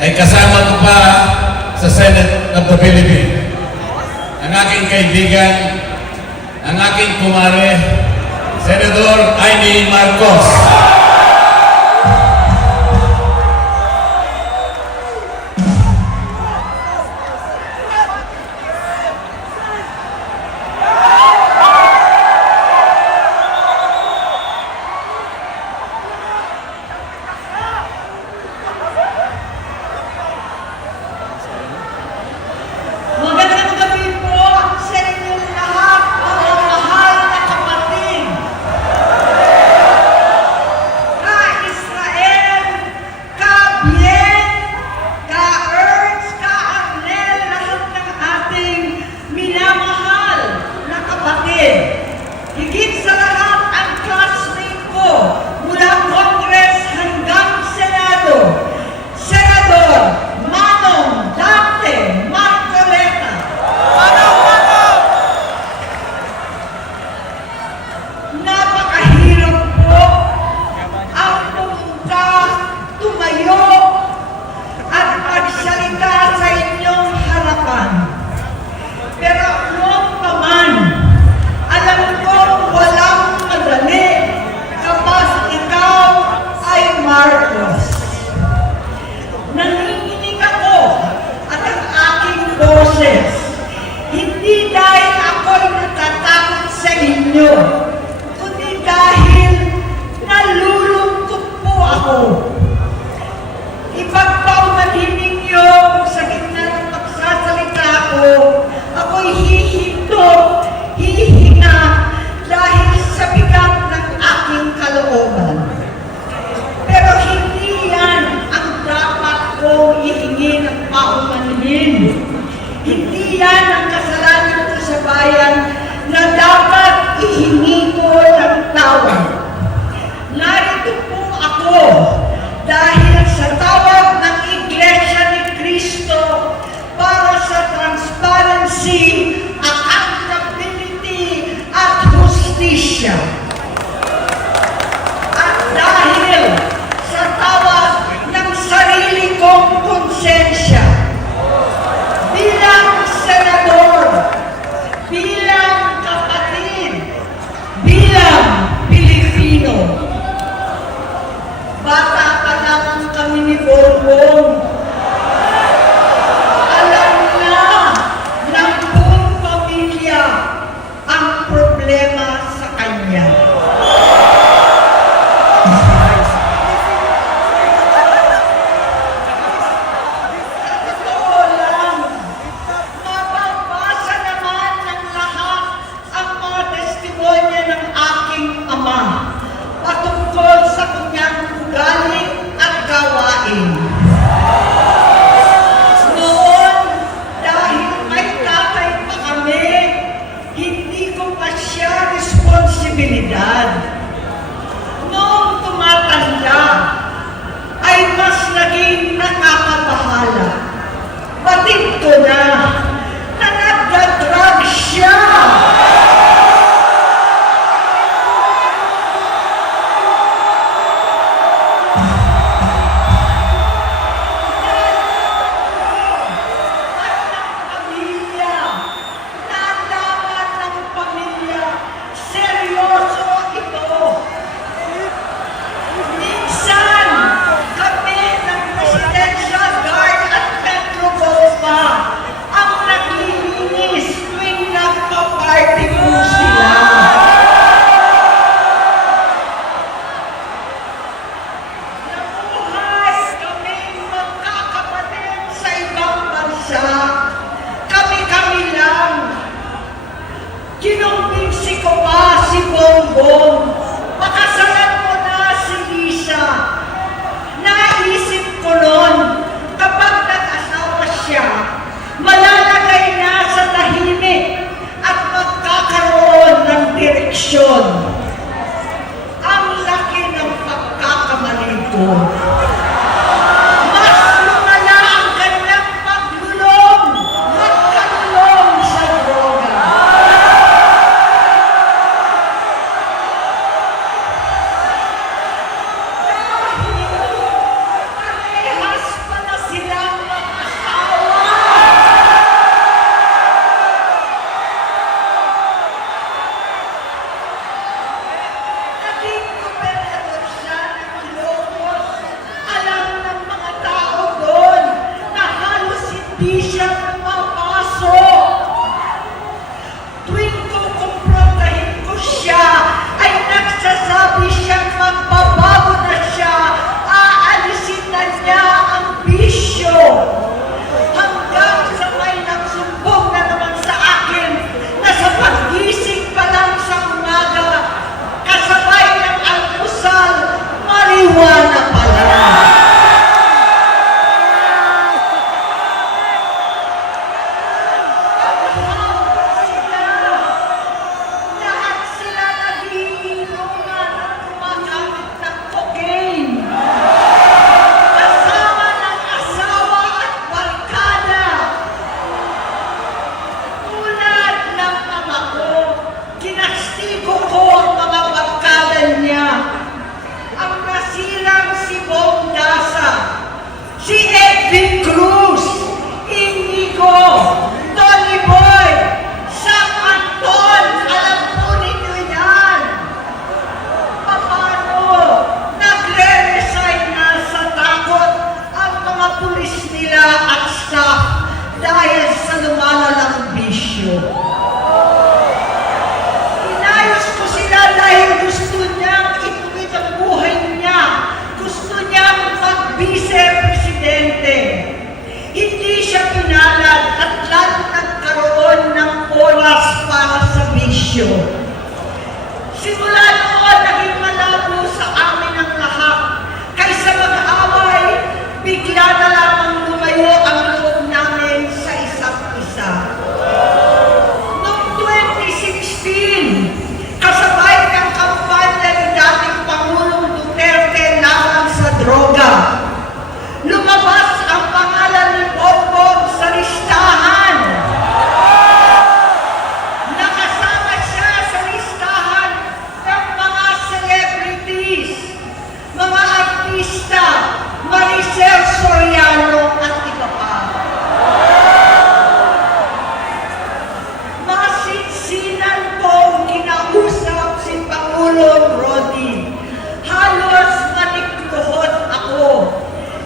ay kasama ko pa sa Senate of the Philippines. Ang aking kaibigan, ang aking kumare, Senador Amy Marcos. Magandang gabi po sa inyong lahat, mga mahal na kapatid.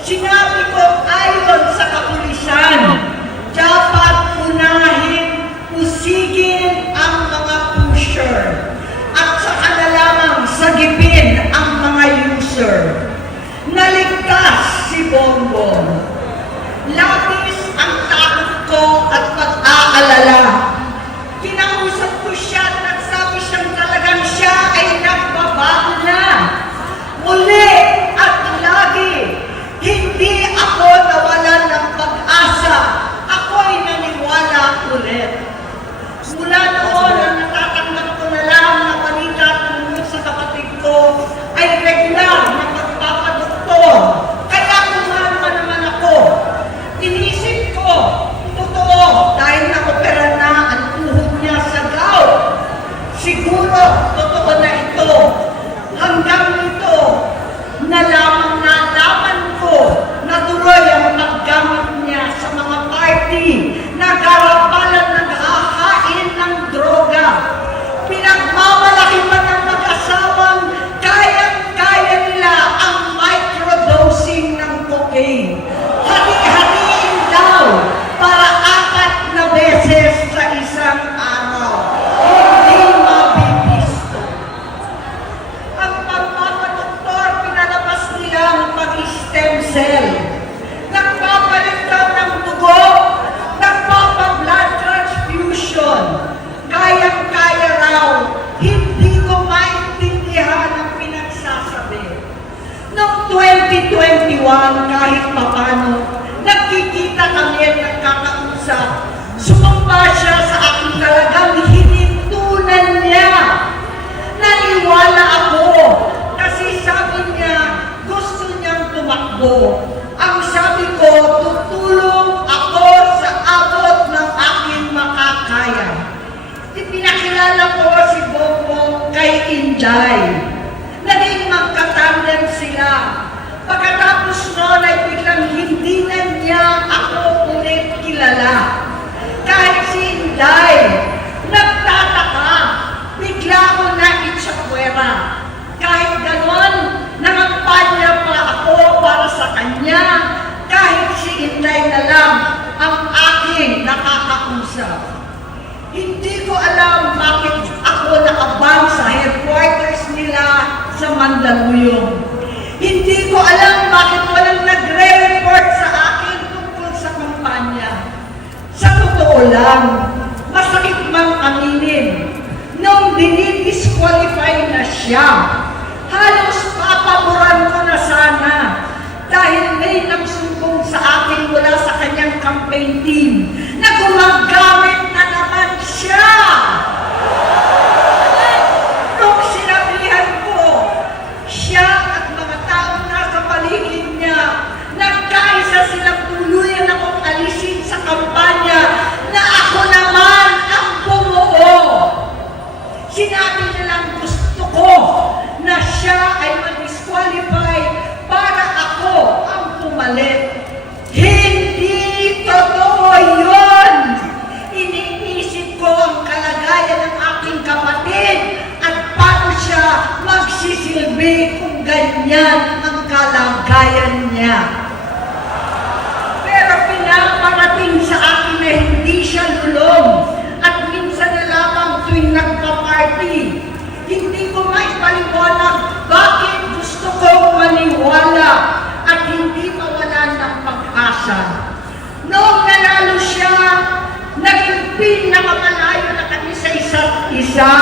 Sinabi ko ayon sa kapulisan, dapat unahin, usigin ang mga pusher at saka na lamang sagipin ang mga user. Naligtas si Bongbong. Labis ang takot ko at pag-aalala. Kinausap ko siya at nagsabi siyang talagang siya ay nagbabago na. Muli at lagi, hindi ako nawalan ng pag-asa. Ako'y naniwala ulit. Mula noon, ang natatanggap ko na lang na balita tungkol sa kapatid ko ay regular na pagpapadoktor. Kaya kumama naman ako. Inisip ko, totoo, dahil nakopera na ang tuhod niya sa gout. Siguro, totoo na ito. Hanggang nito, nalaman ko na tuloy ang paggamit niya sa mga party na garapalan naghahain ng droga. Pinagmamalaki pa ng mag-asawang kayang-kaya nila ang microdosing ng cocaine. Hati-hatiin daw para 4 na beses sa isang araw. Hindi mabibisto. Ang pagpapadoktor, pinalabas nila ang pag-stem cell. Nagpapalit daw ng dugo, nagpapa-blood transfusion. Kayang-kaya raw, hindi ko maintindihan ang pinagsasabi. Noong 2021, kahit papano, nagkikita kami at nagkakausap. Sumamba siya sa aking talagang hinintunan niya. Naniwala ako kasi sabi niya gusto niyang tumakbo. Ang sabi ko, tutulong ako sa abot ng aking makakaya. Ipinakilala ko si Bongbong kay Inday. Naging magkatandem sila. Pagkatapos noon ay biglang hindi na niya ako ulit kilala. Kahit si Inday, nagtataka, bigla ko na itsakwera. Kahit ganon, nangampanya pa ako para sa kanya, kahit si Inday na lang ang aking nakakausap. Hindi ko alam bakit ako nakabang sa headquarters nila sa Mandaluyong. Hindi ko alam bakit walang nagre-report sa akin tungkol sa kampanya. Sa totoo lang, masakit mang aminin, nung dinidisqualify na siya, halos papaboran ko na sana dahil may nagsumbong sa akin mula sa kanyang campaign team na gumagamit na naman siya. Nung sinabihan ko, siya at mga taong nasa paligid niya, nagkaisa silang tuluyan akong alisin sa kampanya na ako naman ang bumuo. Sinabi nilang gusto ko na siya ay mag-disqualify para ako ang pumalit. Hindi totoo yun! Iniisip ko ang kalagayan ng aking kapatid at paano siya magsisilbi kung ganyan ang kalagayan niya. Pero pinaparating sa akin na hindi siya lulong at minsan na lamang tuwing nagpa-party. Hindi ko maipaliwanag bakit gusto kong maniwala at hindi mawalan ng pag-asa. Noong nanalo siya, naging pinakamalayo na kami sa isa't isa.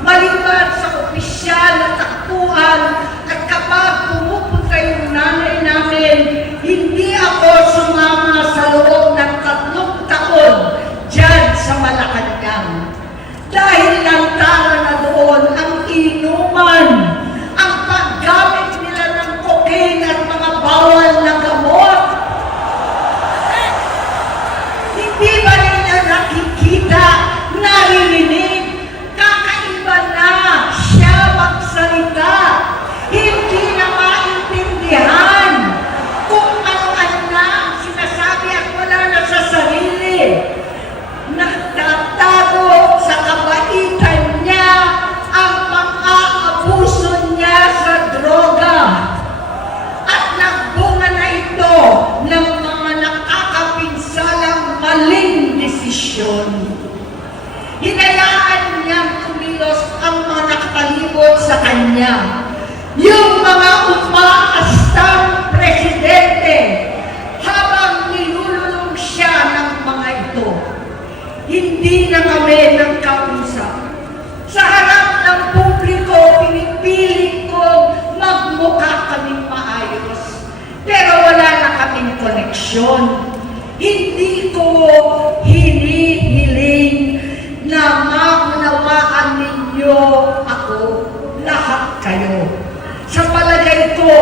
Maliban sa opisyal na takbuhan at kapag pumupunta yung nanay namin, hindi ako sumama sa loob ng 3 taon dyan sa Malacanang. Dahil lantaran na doon ang inuman, ang paggamit nila ng cocaine at mga bawal na gamot. Hindi ba nila nakikita, naririnig, kakaiba na siya magsalita, hindi na maintindihan kung ano-ano na ang sinasabi at wala na sa sarili. Nagtatago sa kabaitan niya ang pang-aabuso niya sa droga. At nagbunga addiction. Hindi ko hinihiling na maunawaan ninyo ako, lahat kayo. Sa palagay ko,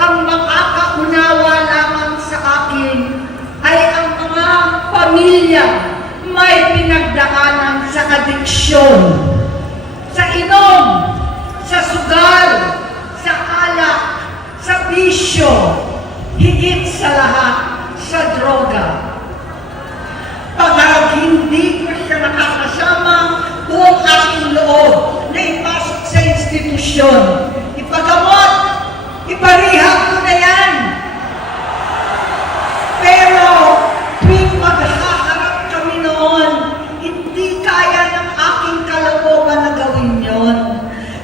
ang makakaunawa lamang sa akin ay ang mga pamilya may pinagdaanan sa adiksyon, sa inom, sa sugal, sa alak, sa bisyo, higit sa lahat, sa droga. Pag hindi ko siya nakakasama, buong aking loob na ipasok sa institusyon, ipagamot, iparihab ko na yan. Pero tuwing maghaharap kami noon, hindi kaya ng aking kalooban na gawin yon.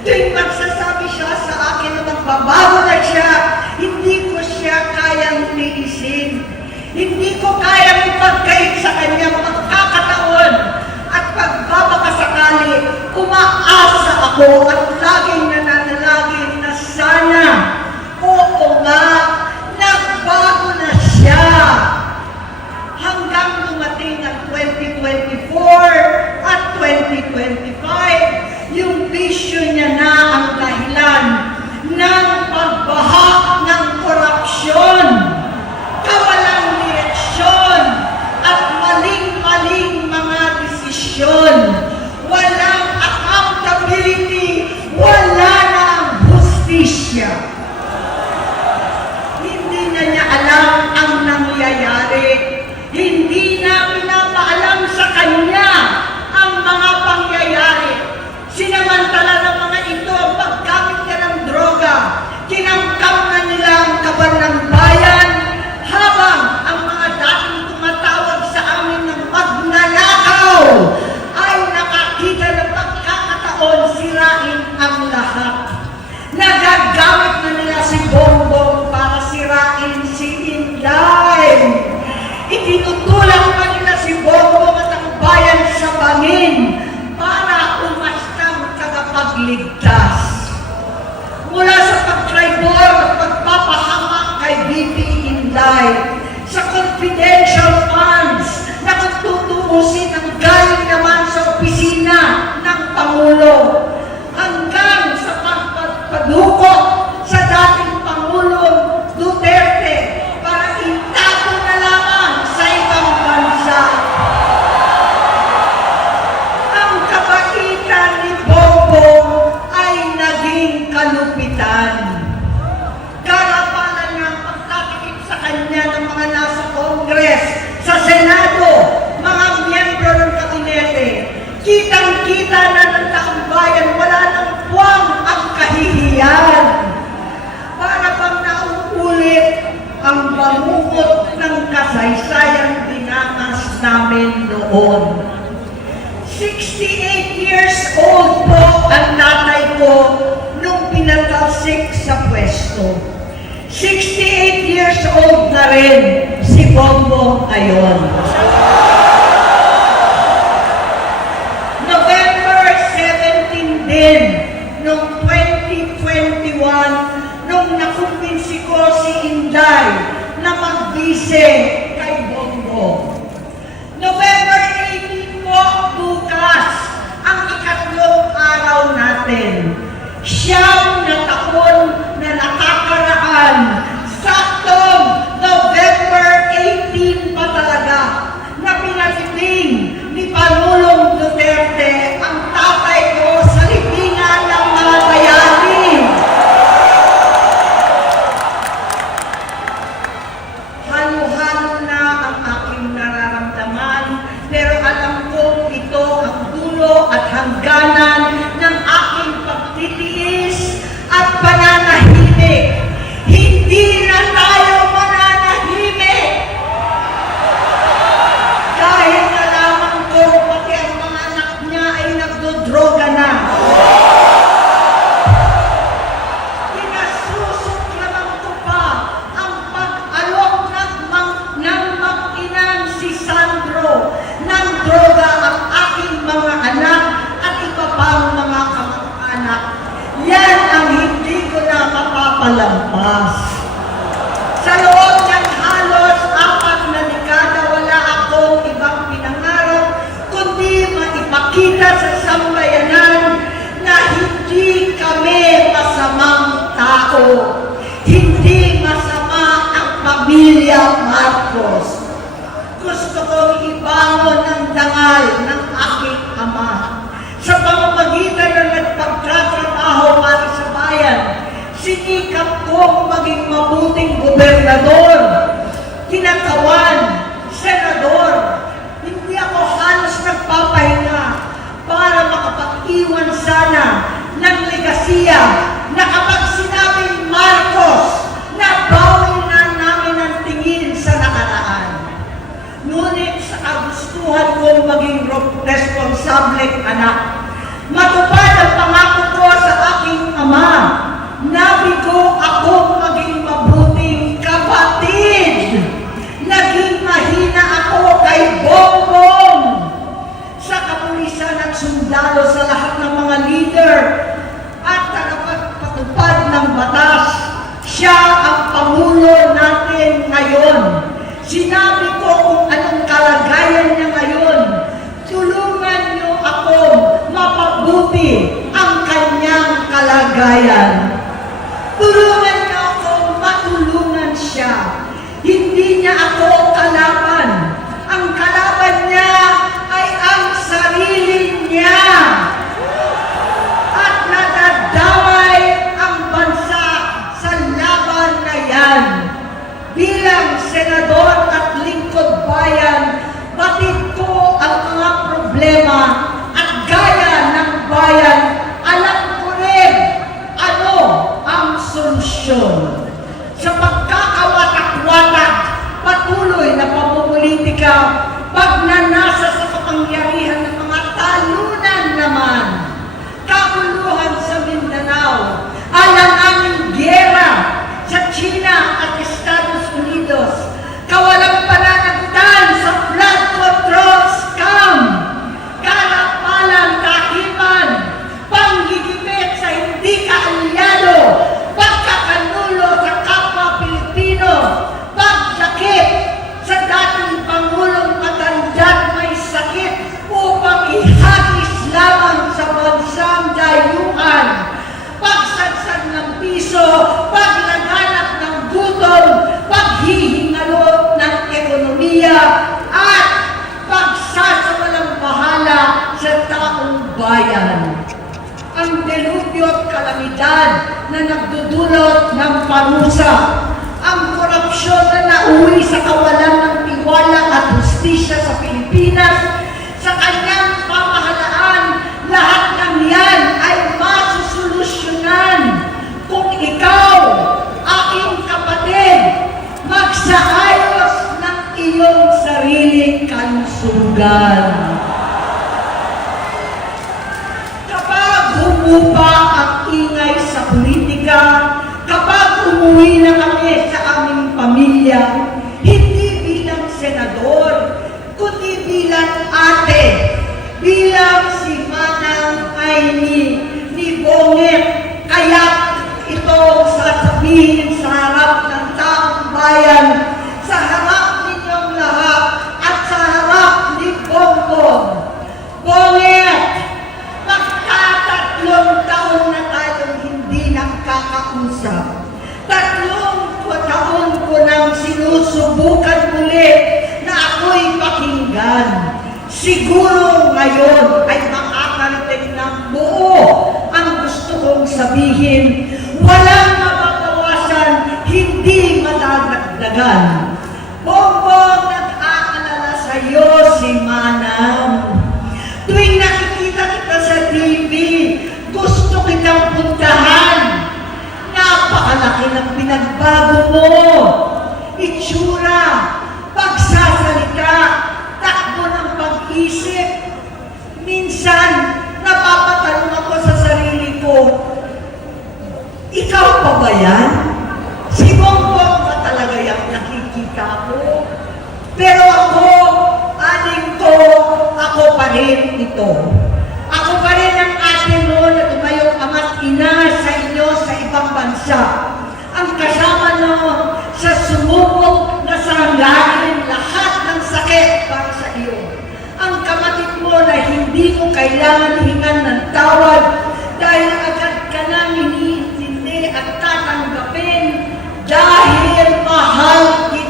Tuwing magsasabi siya sa akin na magbabago na siya, hindi ko siya kayang tiisin. Hindi ko kayang ipagkait sa kanyang pagkakataon at pagbabakasakali, umaasa ako at laging nananalangin na sana, oo nga, nagbago na siya. Hanggang dumating ang 2024 at 2025, yung bisyo niya na ang dahilan ng pagbaha ng korupsyon, kawalang direksyon, at maling-maling mga desisyon. Walang accountability, wala na ang hustisya. Hindi na niya alam ang nangyayari. Hindi na pinapaalam sa kanya ang mga pangyayari. Sinamantala ng mga ito ang paggamit niya ng droga. Kinangkam na nila ang kabal ng bayan, habang ang mga dating tumatawag sa amin ng magnanakaw ay nakakita ng pagkakataon sirain ang lahat. Nagagamit na nila si Bongbong para sirain si Inday. Itinutulak pa nila si Bongbong at ang bayan sa bangin para umastang tagapagligtas. Mula sa pagtraidor at pagpapahamak kay BP Inday, sa confidential funds na kung tutuusin ang galing naman sa opisina ng Pangulo, hanggang sa pagpadukot sa dating Pangulong Duterte para itago na lamang sa ibang bansa. Ang kabaitan ni Bongbong ay naging kalupitan. Karapalan niya ang pagtatakip sa kanya ng mga nasa Congress, sa Senado, mga miyembro ng kabinete. Kitang-kita na ng taong bayan, wala nang puwang ang kahihiyan. Para bang nauulit ang bangungot ng kasaysayang dinanas namin noon. 68 years old po ang tatay ko nung pinatalsik sa pwesto. 68 years old na rin si Bongbong ngayon. November 17 din, noong 2021, nung nakumbinsi ko si Inday na magbise kay Bongbong. November 18 po, bukas, ang ikatlong araw natin. Siyam na taon na nakakaraan, saktong November 18 pa talaga, na pinatiting ni Pangulong Duterte ang tatay ko sa libingan ng mga bayani. Halo-halo na ang aking nararamdaman, pero alam kong ito ang dulo at hangganan ng aking pagtitiis at pananahimik. Hindi na tayo mananahimik! Dahil nalaman ko pati ang mga anak niya ay nagdodroga na. Pinasusuklaman ko pa ang pag-alok ng mag-inang si Sandro ng droga ang aking mga anak at iba pang mga kamag-anak. Yan ang hindi ko na mapapalampas. Sa loob ng halos pamilya Marcos. Gusto kong ibangon ng dangal ng aking ama sa pamamagitan ng nagpagtatrabaho para sa bayan. Sinikap kong maging mabuting gobernador, kinatawan, senador. Hindi ako halos nagpapahinga para makapag-iwan sana ng legasiya na kapag sinabing Marcos, nabawi na namin ang tingin sa nakaraan. Ngunit sa kagustuhan kong maging responsableng anak, matupad ang pangako ko sa aking ama, nabigo akong maging mabuting kapatid. Naging mahina ako kay Bongbong. Sa kapulisan at sundalo sa lahat ng mga leader at tagapagpatupad ng batas, siya ang Pangulo natin ngayon. Sinabi ko kung anong kalagayan niya ngayon. Tulungan niyo ako mapabuti ang kanyang kalagayan. Tulungan niyo ako matulungan siya. Hindi niya ako kalaban. Ang kalaban niya ay ang sarili niya. At nadadamay ang bansa sa laban na yan. Bilang senador at lingkod bayan, batid ko ang mga problema at gaya ng bayan, alam ko rin ano ang solusyon. Sa pagkakawatak-watak, patuloy na pamumulitika, pagnanasa sa kapangyarihan ng mga talunan naman, kaguluhan sa Mindanao, alanganing giyera sa China at Estados Unidos, kawalang pananagutan sa flood control scam, karapalan kahiman, panggigipit sa hindi kaalyado, pagkakanulo sa kapwa Pilipino, pagdakip sa dating Pangulong matandang may sakit upang ihagis lamang sa bansang dayuhan, pagsadsad ng piso, paglaganap ng gutom, paghihingalo ng ekonomiya, at pagsasawalang bahala sa taong bayan. Ang delubyo at kalamidad na nagdudulot ng parusa, ang korupsyon na nauwi sa kawalan ng tiwala at hustisya sa Pilipinas, sa kanyang pamahalaan, lahat ng yan ay masusolusyonan kung ikaw, aking kapatid, magsaayos ng iyong sariling kalusugan. Kapag humupa ang ingay sa politika, kapag umuwi na kami sa aming pamilya, hindi bilang senador, kundi bilang ate, bilang si Manang Aimee ni Bonget, kaya ito sasabihin sa harap ng taong bayan, sa harap ninyong lahat, at sa harap ni Bongbong. Bonget, magkatatlong taon na tayong hindi nakakausap. 3 taon ko nang sinusubukan muli na ako'y pakinggan. Siguro ngayon ay makakarating ng buo ang gusto kong sabihin. Walang mababawasan, hindi madadagdagan. Bongbong, nag-aalala sa iyo si Manang. Tuwing nakikita kita sa TV, gusto kitang puntahan. Napakalaki ng pinagbago mo. Itsura, pagsasalita, takbo ng pag-isip. Minsan, napapatanong ako sa sarili ko, ikaw pa ba yan? Si Bongbong ba talaga yung nakikita ko? Pero ako, aling ko, ako pa rin ito. Ako pa rin ang ate mo na tumayong ama't ina sa inyo sa ibang bansa. Ang kasama no sa sumubok na saranglahin lahat ng sakit para sa iyo. Ang kapatid mo na hindi mo kailangan hingan ng tawad dahil agad ka nang iniintindi at tatanggapin dahil mahal kita.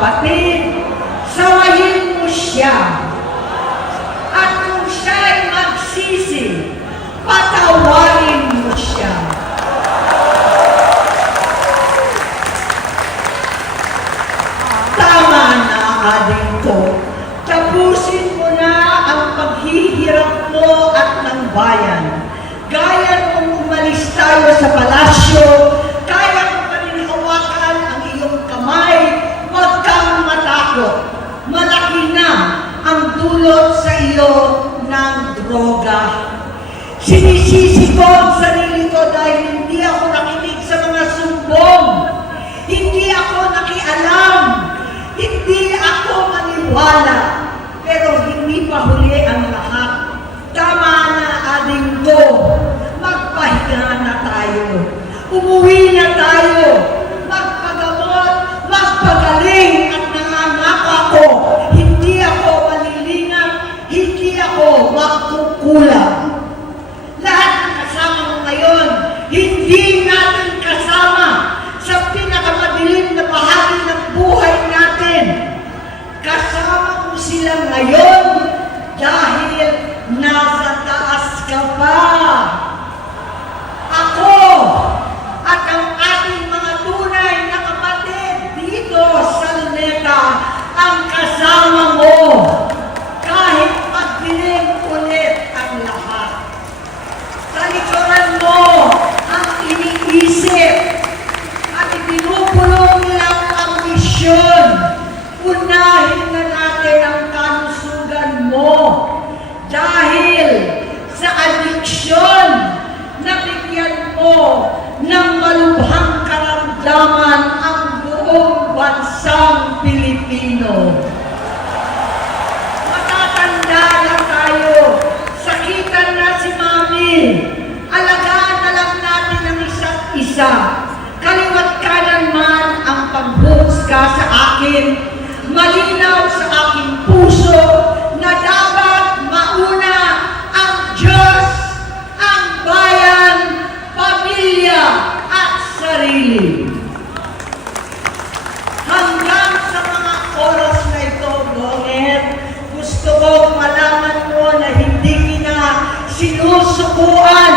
kapatid, sawayin mo siya. At kung siya'y magsisi, patawarin mo siya. Tama na, ading ko. Tapusin mo na ang paghihirap mo at ng bayan. Gaya nung umalis tayo sa palasyo, kaya mo pa rin hawakan ang iyong kamay, huwag kang matakot. Malaki na ang dulot sa iyo ng droga. Sinisisi ko ang sarili ko dahil hindi ako nakinig sa mga sumbong. Hindi ako nakialam. Hindi ako maniwala. Pero hindi pa huli ang lahat. Tama na, ading ko. Magpahinga na tayo. Umuwi na tayo. Magpagamot, magpagaling at nangangako ako. Hindi ako malilinang, hindi ako magkukulang. Lahat ng kasama mo ngayon, hindi natin kasama sa pinakamadilim na bahagi ng buhay natin. Kasama mo sila ngayon dahil nasa taas ka pa. Ako at ang ating mga tunay na kapatid dito sa Luneta ang kasama mo. Kahit magdilim ulit ang lahat. Talikuran mo ang iniisip at ibinubulong lang ang misyon. Unahin na natin ang kalusugan mo dahil sa adiksyon na bigyan mo ng malubhang karamdaman ang buong bansang Pilipino. Matatanda na tayo. Sakitan na si Mami. Alagaan na lang natin ang isa't isa. Kaliwat kanan man ang pambuhusga sa akin. Malinaw sa aking puso na dapat mauna ang Diyos, ang bayan, pamilya at sarili. Hanggang sa mga oras na ito, Bonget, gusto ko malaman mo na hindi kita sinusukuan.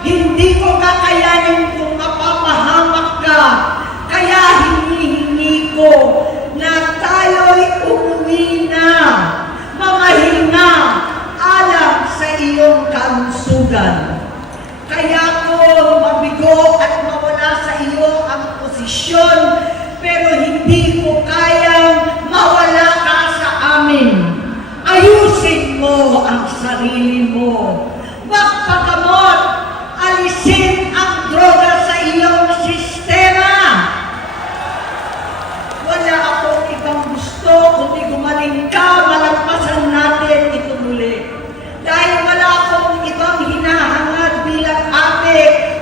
Hindi ko kakayanin kung mapapahamak ka. Kaya hinihingi ko na tayo'y umuwi na, mamahinga, alam sa iyong kalusugan. Kaya ko mabigo at mawala sa iyo ang posisyon, pero hindi ko kayang mawala ka sa amin. Ayusin mo ang sarili mo. Magpagamot, alisin ang droga sa iyong sistema. Wala akong ibang gusto kundi gumaling ka, malagpasan natin ito muli. Dahil wala akong ibang hinahangad bilang ate,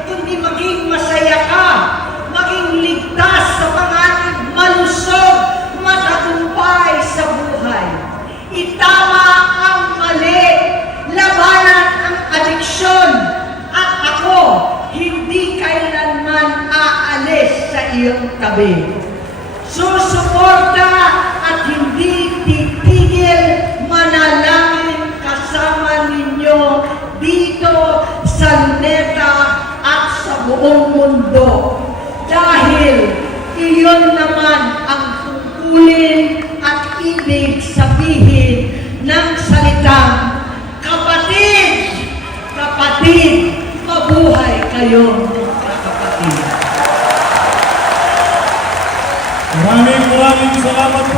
kundi maging masaya ka, maging ligtas sa panganib, malusog, matagumpay sa buhay. Itama ang mali, labanan ang adiksyon, at ako hindi kailanman aalis sa iyong tabi. Susuporta at hindi titigil manalangin kasama ninyo dito sa Luneta at sa buong mundo. Dahil iyon naman ang tungkulin at ibig sabihin ng salitang kapatid, kapatid, mabuhay kayong kakapatid. Maraming salamat po.